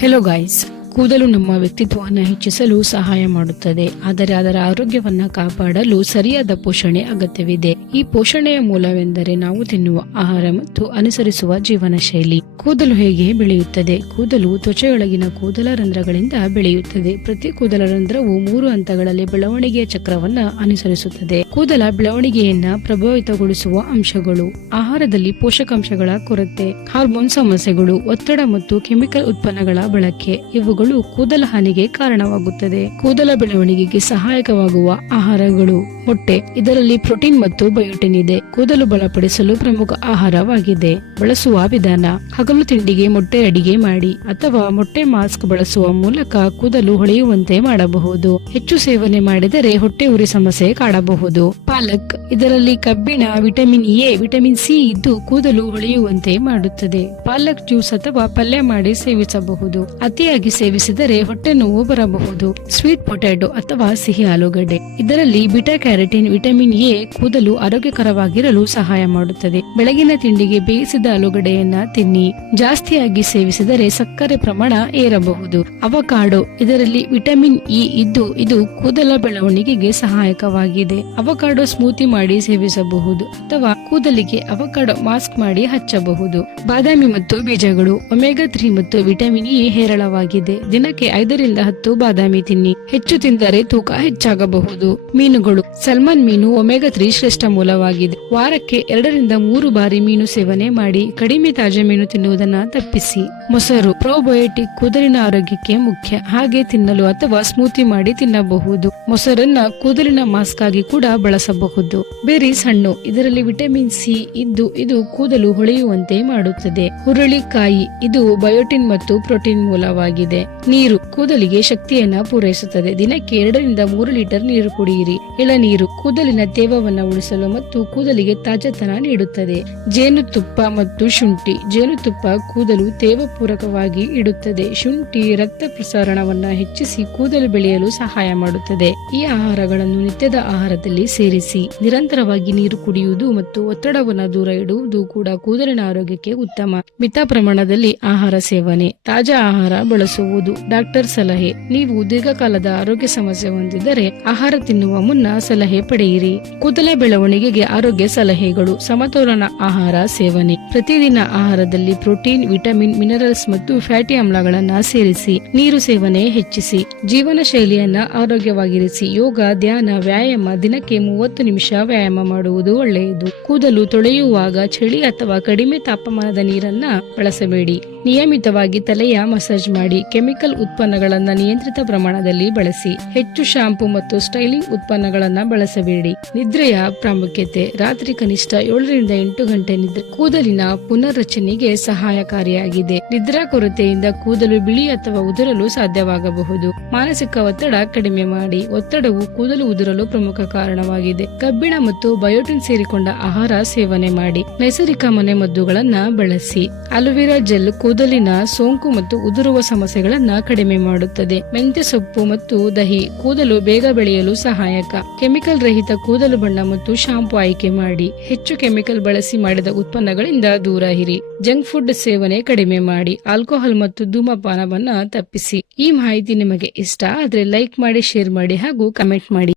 Hello guys, ಕೂದಲು ನಮ್ಮ ವ್ಯಕ್ತಿತ್ವವನ್ನು ಹೆಚ್ಚಿಸಲು ಸಹಾಯ ಮಾಡುತ್ತದೆ. ಆದರೆ ಅದರ ಆರೋಗ್ಯವನ್ನ ಕಾಪಾಡಲು ಸರಿಯಾದ ಪೋಷಣೆ ಅಗತ್ಯವಿದೆ. ಈ ಪೋಷಣೆಯ ಮೂಲವೆಂದರೆ ನಾವು ತಿನ್ನುವ ಆಹಾರ ಮತ್ತು ಅನುಸರಿಸುವ ಜೀವನ ಶೈಲಿ. ಕೂದಲು ಹೇಗೆ ಬೆಳೆಯುತ್ತದೆ? ಕೂದಲು ತ್ವಚೆಯೊಳಗಿನ ಕೂದಲ ರಂಧ್ರಗಳಿಂದ ಬೆಳೆಯುತ್ತದೆ. ಪ್ರತಿ ಕೂದಲ ರಂಧ್ರವು 3 ಹಂತಗಳಲ್ಲಿ ಬೆಳವಣಿಗೆಯ ಚಕ್ರವನ್ನ ಅನುಸರಿಸುತ್ತದೆ. ಕೂದಲ ಬೆಳವಣಿಗೆಯನ್ನ ಪ್ರಭಾವಿತಗೊಳಿಸುವ ಅಂಶಗಳು: ಆಹಾರದಲ್ಲಿ ಪೋಷಕಾಂಶಗಳ ಕೊರತೆ, ಹಾರ್ಮೋನ್ ಸಮಸ್ಯೆಗಳು, ಒತ್ತಡ ಮತ್ತು ಕೆಮಿಕಲ್ ಉತ್ಪನ್ನಗಳ ಬಳಕೆ ಇವುಗಳು ಕೂದಲ ಹಾನಿಗೆ ಕಾರಣವಾಗುತ್ತದೆ. ಕೂದಲ ಬೆಳವಣಿಗೆಗೆ ಸಹಾಯಕವಾಗುವ ಆಹಾರಗಳು: ಮೊಟ್ಟೆ, ಇದರಲ್ಲಿ ಪ್ರೋಟೀನ್ ಮತ್ತು ಬಯೋಟಿನ್ ಇದೆ. ಕೂದಲು ಬಲಪಡಿಸಲು ಪ್ರಮುಖ ಆಹಾರವಾಗಿದೆ. ಬಳಸುವ ವಿಧಾನ: ಹಗಲು ತಿಂಡಿಗೆ ಮೊಟ್ಟೆ ಅಡಿಗೆ ಮಾಡಿ ಅಥವಾ ಮೊಟ್ಟೆ ಮಾಸ್ಕ್ ಬಳಸುವ ಮೂಲಕ ಕೂದಲು ಹೊಳೆಯುವಂತೆ ಮಾಡಬಹುದು. ಹೆಚ್ಚು ಸೇವನೆ ಮಾಡಿದರೆ ಹೊಟ್ಟೆ ಉರಿ ಸಮಸ್ಯೆ ಕಾಡಬಹುದು. ಪಾಲಕ್, ಇದರಲ್ಲಿ ಕಬ್ಬಿಣ, ವಿಟಮಿನ್ ಎ, ವಿಟಮಿನ್ ಸಿ ಇದ್ದು ಕೂದಲು ಹೊಳೆಯುವಂತೆ ಮಾಡುತ್ತದೆ. ಪಾಲಕ್ ಜ್ಯೂಸ್ ಅಥವಾ ಪಲ್ಯ ಮಾಡಿ ಸೇವಿಸಬಹುದು. ಅತಿಯಾಗಿ ಸೇವಿಸಿದರೆ ಹೊಟ್ಟೆ ನೋವು ಬರಬಹುದು. ಸ್ವೀಟ್ ಪೊಟ್ಯಾಟೊ ಅಥವಾ ಸಿಹಿ ಆಲೂಗಡ್ಡೆ, ಇದರಲ್ಲಿ ಬಿಟಾ ಕ್ಯಾರೋಟಿನ್, ವಿಟಮಿನ್ ಎ ಕೂದಲು ಆರೋಗ್ಯಕರವಾಗಿರಲು ಸಹಾಯ ಮಾಡುತ್ತದೆ. ಬೆಳಗಿನ ತಿಂಡಿಗೆ ಬೇಯಿಸಿದ ಆಲೂಗಡ್ಡೆಯನ್ನ ತಿನ್ನಿ. ಜಾಸ್ತಿಯಾಗಿ ಸೇವಿಸಿದರೆ ಸಕ್ಕರೆ ಪ್ರಮಾಣ ಏರಬಹುದು. ಅವಕಾಡೊ, ಇದರಲ್ಲಿ ವಿಟಮಿನ್ ಇ ಇದ್ದು ಇದು ಕೂದಲ ಬೆಳವಣಿಗೆಗೆ ಸಹಾಯಕವಾಗಿದೆ. ಅವಕಾಡೊ ಸ್ಮೂತಿ ಮಾಡಿ ಸೇವಿಸಬಹುದು ಅಥವಾ ಕೂದಲಿಗೆ ಅವಕಾಡೊ ಮಾಸ್ಕ್ ಮಾಡಿ ಹಚ್ಚಬಹುದು. ಬಾದಾಮಿ ಮತ್ತು ಬೀಜಗಳು: ಒಮೆಗಾ 3 ಮತ್ತು ವಿಟಮಿನ್ ಇ ಹೇರಳವಾಗಿದೆ. ದಿನಕ್ಕೆ 5 ರಿಂದ 10 ಬಾದಾಮಿ ತಿನ್ನಿ. ಹೆಚ್ಚು ತಿಂದರೆ ತೂಕ ಹೆಚ್ಚಾಗಬಹುದು. ಮೀನುಗಳು: ಸಲ್ಮನ್ ಮೀನು ಒಮೆಗಾ 3 ಶ್ರೇಷ್ಠ ಮೂಲವಾಗಿದೆ. ವಾರಕ್ಕೆ 2 ರಿಂದ 3 ಬಾರಿ ಮೀನು ಸೇವನೆ ಮಾಡಿ. ಕಡಿಮೆ ತಾಜಾ ಮೀನು ತಿನ್ನುವುದನ್ನ ತಪ್ಪಿಸಿ. ಮೊಸರು: ಪ್ರೋಬಯೋಟಿಕ್, ಕೂದಲಿನ ಆರೋಗ್ಯಕ್ಕೆ ಮುಖ್ಯ. ಹಾಗೆ ತಿನ್ನಲು ಅಥವಾ ಸ್ಮೂತಿ ಮಾಡಿ ತಿನ್ನಬಹುದು. ಮೊಸರನ್ನ ಕೂದಲಿನ ಮಾಸ್ಕ್ ಆಗಿ ಕೂಡ ಬಳಸಬಹುದು. ಬೆರೀಸ್ ಹಣ್ಣು, ಇದರಲ್ಲಿ ವಿಟಮಿನ್ ಸಿ ಇದ್ದು ಇದು ಕೂದಲು ಹೊಳೆಯುವಂತೆ ಮಾಡುತ್ತದೆ. ಹುರುಳಿಕಾಯಿ, ಇದು ಬಯೋಟಿನ್ ಮತ್ತು ಪ್ರೋಟೀನ್ ಮೂಲವಾಗಿದೆ. ನೀರು ಕೂದಲಿಗೆ ಶಕ್ತಿಯನ್ನ ಪೂರೈಸುತ್ತದೆ. ದಿನಕ್ಕೆ 2 ರಿಂದ 3 ಲೀಟರ್ ನೀರು ಕುಡಿಯಿರಿ. ಎಳನೀರು ಕೂದಲಿನ ತೇವವನ್ನ ಉಳಿಸಲು ಮತ್ತು ಕೂದಲಿಗೆ ತಾಜಾತನ ನೀಡುತ್ತದೆ. ಜೇನುತುಪ್ಪ ಮತ್ತು ಶುಂಠಿ: ಜೇನುತುಪ್ಪ ಕೂದಲು ತೇವ ಪೂರಕವಾಗಿ ಇಡುತ್ತದೆ. ಶುಂಠಿ ರಕ್ತ ಪ್ರಸರಣವನ್ನ ಹೆಚ್ಚಿಸಿ ಕೂದಲು ಬೆಳೆಯಲು ಸಹಾಯ ಮಾಡುತ್ತದೆ. ಈ ಆಹಾರಗಳನ್ನು ನಿತ್ಯದ ಆಹಾರದಲ್ಲಿ ಸೇರಿಸಿ. ನಿರಂತರವಾಗಿ ನೀರು ಕುಡಿಯುವುದು ಮತ್ತು ಒತ್ತಡವನ್ನು ದೂರ ಇಡುವುದು ಕೂಡ ಕೂದಲಿನ ಆರೋಗ್ಯಕ್ಕೆ ಉತ್ತಮ. ಮಿತ ಪ್ರಮಾಣದಲ್ಲಿ ಆಹಾರ ಸೇವನೆ. ತಾಜಾ ಆಹಾರ ಬಳಸುವುದು. ಡಾಕ್ಟರ್ ಸಲಹೆ: ನೀವು ದೀರ್ಘಕಾಲದ ಆರೋಗ್ಯ ಸಮಸ್ಯೆ ಹೊಂದಿದ್ದರೆ ಆಹಾರ ತಿನ್ನುವ ಮುನ್ನ ಸಲಹೆ ಪಡೆಯಿರಿ. ಕೂದಲ ಬೆಳವಣಿಗೆಗೆ ಆರೋಗ್ಯ ಸಲಹೆಗಳು: ಸಮತೋಲನ ಆಹಾರ ಸೇವನೆ. ಪ್ರತಿದಿನ ಆಹಾರದಲ್ಲಿ ಪ್ರೋಟೀನ್, ವಿಟಮಿನ್, ಮಿನರಲ್ಸ್ ಮತ್ತು ಫ್ಯಾಟಿ ಆಮ್ಲಗಳನ್ನ ಸೇರಿಸಿ. ನೀರು ಸೇವನೆ ಹೆಚ್ಚಿಸಿ. ಜೀವನ ಶೈಲಿಯನ್ನ ಆರೋಗ್ಯವಾಗಿರಿಸಿ. ಯೋಗ, ಧ್ಯಾನ, ವ್ಯಾಯಾಮ. ದಿನಕ್ಕೆ 30 ನಿಮಿಷ ವ್ಯಾಯಾಮ ಮಾಡುವುದು ಒಳ್ಳೆಯದು. ಕೂದಲು ತೊಳೆಯುವಾಗ ಚಳಿ ಅಥವಾ ಕಡಿಮೆ ತಾಪಮಾನದ ನೀರನ್ನ ಬಳಸಬೇಡಿ. ನಿಯಮಿತವಾಗಿ ತಲೆಯ ಮಸಾಜ್ ಮಾಡಿ. ಕೆಮಿಕಲ್ ಉತ್ಪನ್ನಗಳನ್ನ ನಿಯಂತ್ರಿತ ಪ್ರಮಾಣದಲ್ಲಿ ಬಳಸಿ. ಹೆಚ್ಚು ಶಾಂಪೂ ಮತ್ತು ಸ್ಟೈಲಿಂಗ್ ಉತ್ಪನ್ನಗಳನ್ನ ಬಳಸಬೇಡಿ. ನಿದ್ರೆಯ ಪ್ರಾಮುಖ್ಯತೆ: ರಾತ್ರಿ ಕನಿಷ್ಠ 7 ರಿಂದ 8 ಗಂಟೆ ನಿದ್ರೆ ಕೂದಲಿನ ಪುನರ್ರಚನೆಗೆ ಸಹಾಯಕಾರಿಯಾಗಿದೆ. ನಿದ್ರಾ ಕೊರತೆಯಿಂದ ಕೂದಲು ಬಿಳಿ ಅಥವಾ ಉದುರಲು ಸಾಧ್ಯವಾಗಬಹುದು. ಮಾನಸಿಕ ಒತ್ತಡ ಕಡಿಮೆ ಮಾಡಿ. ಒತ್ತಡವು ಕೂದಲು ಉದುರಲು ಪ್ರಮುಖ ಕಾರಣವಾಗಿದೆ. ಕಬ್ಬಿಣ ಮತ್ತು ಬಯೋಟಿನ್ ಸೇರಿಕೊಂಡ ಆಹಾರ ಸೇವನೆ ಮಾಡಿ. ನೈಸರ್ಗಿಕ ಮನೆಮದ್ದುಗಳನ್ನ ಬಳಸಿ. ಅಲೋವೆರಾ ಜೆಲ್ ಕೂದಲಿನ ಸೋಂಕು ಮತ್ತು ಉದುರುವ ಸಮಸ್ಯೆಗಳನ್ನ ಕಡಿಮೆ ಮಾಡುತ್ತದೆ. ಮೆಂತ್ಯ ಸೊಪ್ಪು ಮತ್ತು ದಹಿ ಕೂದಲು ಬೇಗ ಬೆಳೆಯಲು ಸಹಾಯಕ. ಕೆಮಿಕಲ್ ರಹಿತ ಕೂದಲು ಬಣ್ಣ ಮತ್ತು ಶಾಂಪೂ ಆಯ್ಕೆ ಮಾಡಿ. ಹೆಚ್ಚು ಕೆಮಿಕಲ್ ಬಳಸಿ ಮಾಡಿದ ಉತ್ಪನ್ನಗಳಿಂದ ದೂರ ಇರಿ. ಜಂಕ್ ಫುಡ್ ಸೇವನೆ ಕಡಿಮೆ ಮಾಡಿ. ಆಲ್ಕೋಹಾಲ್ ಮತ್ತು ಧೂಮಪಾನವನ್ನ ತಪ್ಪಿಸಿ. ಈ ಮಾಹಿತಿ ನಿಮಗೆ ಇಷ್ಟ ಆದ್ರೆ ಲೈಕ್ ಮಾಡಿ, ಶೇರ್ ಮಾಡಿ ಹಾಗೂ ಕಮೆಂಟ್ ಮಾಡಿ.